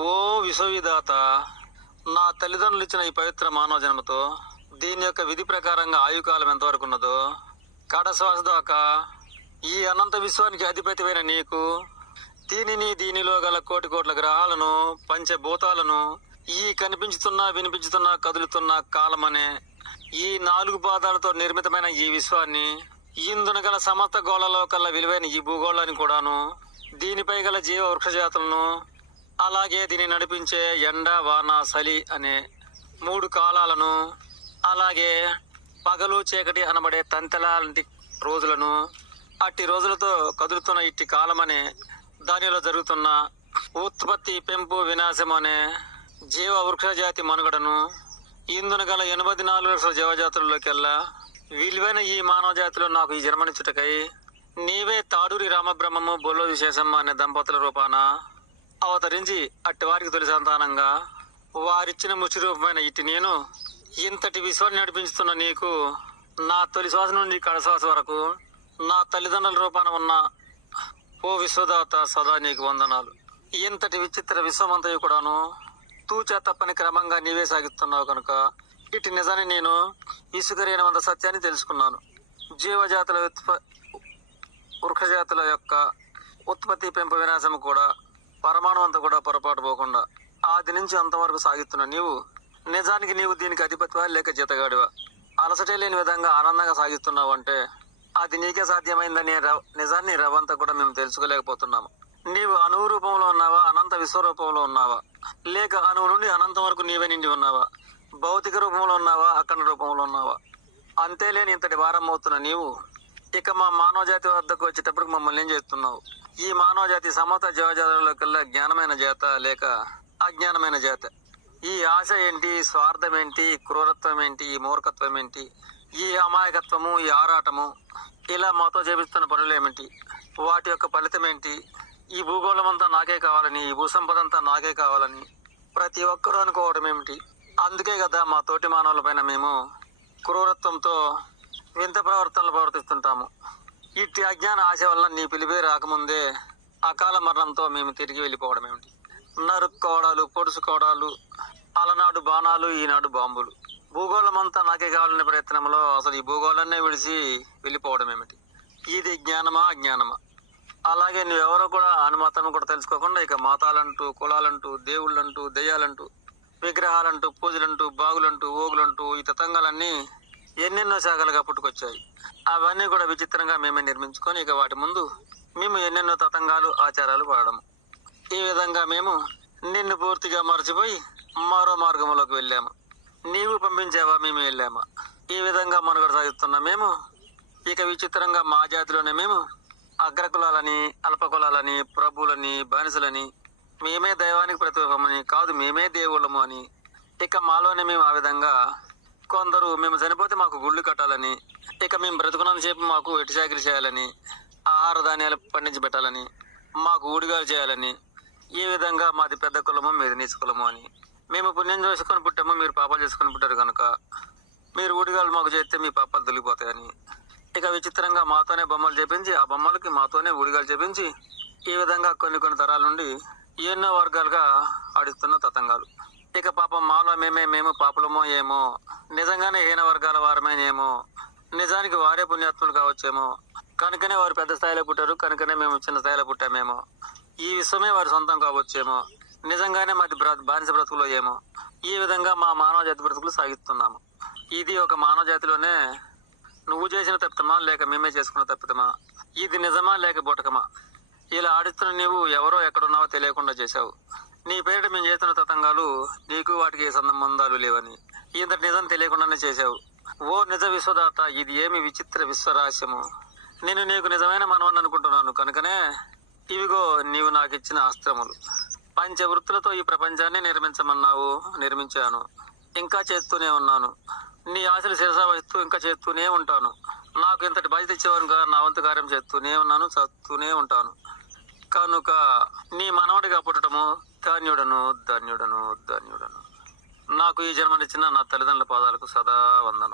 ఓ విశ్వవిధాత, నా తల్లిదండ్రులు ఇచ్చిన ఈ పవిత్ర మానవ జన్మతో దీని యొక్క విధి ప్రకారంగా ఆయుకాలం ఎంతవరకు ఉన్నదో కడశ్వాస దాకా ఈ అనంత విశ్వానికి అధిపతివైన నీకు దీనిలో గల కోటి కోట్ల గ్రహాలను పంచభూతాలను ఈ కనిపించుతున్నా వినిపించుతున్నా కదులుతున్న కాలమనే ఈ 4 పాదాలతో నిర్మితమైన ఈ విశ్వాన్ని ఇందున గల సమస్త గోళలో కల్లా విలువైన ఈ భూగోళాన్ని కూడాను దీనిపై గల జీవ వృక్షజాతులను అలాగే దీన్ని నడిపించే ఎండ వాన చలి అనే 3 కాలాలను అలాగే పగలు చీకటి అనబడే తంతెలాంటి రోజులను అట్టి రోజులతో కదులుతున్న ఇట్టి కాలమనే దానిలో జరుగుతున్న ఉత్పత్తి పెంపు వినాశం అనే జీవ వృక్షజాతి మనుగడను ఇందున గల 84 లక్షల జీవజాతుల్లోకెల్లా విలువైన ఈ మానవ జాతిలో నాకు ఈ జన్మనిచ్చుటకై నీవే తాడూరి రామబ్రహ్మము బొల్లో విశేషమ్మ అనే దంపతుల రూపాన అవతరించి అట్టి వారికి తొలి సంతానంగా వారిచ్చిన ముచి రూపమైన ఇట్టి నేను ఇంతటి విశ్వాన్ని నడిపించుతున్న నీకు నా తొలి శ్వాస నుండి కడశ్వాస వరకు నా తల్లిదండ్రుల రూపాన ఉన్న ఓ విశ్వదాత సదా నీకు వందనాలు. ఇంతటి విచిత్ర విశ్వమంతయు కూడాను తూచా తప్పని క్రమంగా నీవే సాగిస్తున్నావు కనుక ఇటు నిజాన్ని నేను ఇసుకరైనంత సత్యాన్ని తెలుసుకున్నాను. జీవజాతుల వృక్షజాతుల యొక్క ఉత్పత్తి పెంపు వినాశం కూడా పరమాణువంతా కూడా పొరపాటు పోకుండా ఆది నుంచి అంతవరకు సాగిస్తున్న నీవు నిజానికి నీవు దీనికి అధిపతివా లేక జీతగాడివా? అలసటే లేని విధంగా ఆనందంగా సాగిస్తున్నావు అంటే అది నీకే సాధ్యమైందనే నిజాన్ని రవంతా కూడా మేము తెలుసుకోలేకపోతున్నాము. నీవు అణువు రూపంలో ఉన్నావా, అనంత విశ్వరూపంలో ఉన్నావా, లేక అణువు నుండి అనంతం వరకు నీవే నిండి ఉన్నావా, భౌతిక రూపంలో ఉన్నావా, అఖండ రూపంలో ఉన్నావా? అంతే లేని ఇంతటి భారం అవుతున్న నీవు ఇక మా మానవ జాతి వద్దకు వచ్చేటప్పటికి మమ్మల్ని ఏం చేస్తున్నావు? ఈ మానవ జాతి సమస్త జీవజాతులకల్లా జ్ఞానమైన జాత లేక అజ్ఞానమైన జాత? ఈ ఆశ ఏంటి, స్వార్థం ఏంటి, క్రూరత్వం ఏంటి, ఈ మూర్ఖత్వం ఏంటి, ఈ అమాయకత్వము, ఈ ఆరాటము, ఇలా మాతో చేపిస్తున్న పనులు ఏమిటి? వాటి యొక్క ఫలితం ఏంటి? ఈ భూగోళం అంతా నాకే కావాలని, ఈ భూసంపద అంతా నాకే కావాలని ప్రతి ఒక్కరూ అనుకోవడం ఏమిటి? అందుకే కదా మా తోటి మానవుల పైన మేము క్రూరత్వంతో వింత ప్రవర్తనలు ప్రవర్తిస్తుంటాము. ఇట్టి అజ్ఞాన ఆశ వల్ల నీ పిలిపే రాకముందే అకాల మరణంతో మేము తిరిగి వెళ్ళిపోవడం ఏమిటి? నరుక్కోవడాలు, పొడుచుకోవడాలు, అలనాడు బాణాలు, ఈనాడు బాంబులు, భూగోళం అంతా నాకే కావాలనే ప్రయత్నంలో అసలు ఈ భూగోళాన్నే విడిచి వెళ్ళిపోవడం ఏమిటి? ఇది జ్ఞానమా అజ్ఞానమా? అలాగే నువ్వెవరో కూడా అనుమతం కూడా తెలుసుకోకుండా ఇక మతాలంటూ, కులాలంటూ, దేవుళ్ళంటూ, దెయ్యాలంటూ, విగ్రహాలంటూ, పూజలంటూ, బాగులంటూ, ఓగులంటూ ఈ తతంగాలన్నీ ఎన్నెన్నో శాఖలుగా పుట్టుకొచ్చాయి. అవన్నీ కూడా విచిత్రంగా మేమే నిర్మించుకొని ఇక వాటి ముందు మేము ఎన్నెన్నో తతంగాలు, ఆచారాలు పాడము. ఈ విధంగా మేము నిన్ను పూర్తిగా మర్చిపోయి మరో మార్గంలోకి వెళ్ళాము. నీవు పంపించావా, మేము వెళ్ళామా? ఈ విధంగా మనుగడ సాగిస్తున్న మేము ఇక విచిత్రంగా మా జాతిలోనే మేము అగ్రకులాలని, అల్పకులాలని, ప్రభువులని, బానిసలని, మేమే దైవానికి ప్రతిరూపమని కాదు మేమే దేవుళ్ళము అని ఇక మాలోనే మేము ఆ విధంగా కొందరు మేము చనిపోతే మాకు గుళ్ళు కట్టాలని, ఇక మేము బ్రతుకున్నంత సేపు మాకు ఎటు చాకిరి చేయాలని, ఆహార ధాన్యాలు పండించి పెట్టాలని, మాకు ఊడిగాలు చేయాలని, ఈ విధంగా మాది పెద్ద కులము, మీది నీచ కులము అని, మేము పుణ్యం చేసుకొని పుట్టాము, మీరు పాపాలు చేసుకొని పుట్టారు కనుక మీరు ఊడిగాలు మాకు చేస్తే మీ పాపాలు తొలిగిపోతాయని ఇక విచిత్రంగా మాతోనే బొమ్మలు చేపించి ఆ బొమ్మలకి మాతోనే ఊడిగాలు చేపించి ఈ విధంగా కొన్ని తరాల నుండి ఎన్నో వర్గాలుగా ఆడిస్తున్న తతంగాలు. ఇక పాపం మాలో మేము పాపులమో ఏమో, నిజంగానే హీన వర్గాల వారమేనేమో, నిజానికి వారే పుణ్యాత్ములు కావచ్చేమో, కనుకనే వారు పెద్ద స్థాయిలో పుట్టారు, కనుకనే మేము చిన్న స్థాయిలో పుట్టామేమో, ఈ విశ్వమే వారి సొంతం కావచ్చేమో, నిజంగానే మాది బానిస బ్రతుకులో ఏమో, ఈ విధంగా మా మానవ జాతి బ్రతుకులు సాగిస్తున్నాము. ఇది ఒక మానవ జాతిలోనే నువ్వు చేసిన తప్పితమా లేక మేమే చేసుకున్న తప్పితమా? ఇది నిజమా లేక బుటకమా? ఇలా ఆడిస్తున్న నీవు ఎవరో ఎక్కడున్నావో తెలియకుండా చేశావు. నీ పేరిట మేము చేస్తున్న తతంగాలు నీకు వాటికి సంబంధాలు లేవని ఇంతటి నిజం తెలియకుండానే చేశావు. ఓ నిజ విశ్వదాత, ఇది ఏమి విచిత్ర విశ్వరహస్యము! నేను నీకు నిజమైన మనవని అనుకుంటున్నాను కనుకనే ఇవిగో నీవు నాకు ఇచ్చిన అస్త్రములు. పంచవృత్తులతో ఈ ప్రపంచాన్ని నిర్మించమన్నావు, నిర్మించాను, ఇంకా చేస్తూనే ఉన్నాను. నీ ఆశలు శిరసా వహిస్తూ ఇంకా చేస్తూనే ఉంటాను. నాకు ఇంతటి బాధ్యత ఇచ్చేవారుగా నా వంతు కార్యం చేస్తూనే ఉన్నాను, చస్తూనే ఉంటాను. కనుక నీ మనవడిగా పుట్టడము ధన్యుడను, ధన్యుడను, ధన్యుడను. నాకు ఈ జన్మనిచ్చిన నా తల్లిదండ్రుల పాదాలకు సదా వందనం.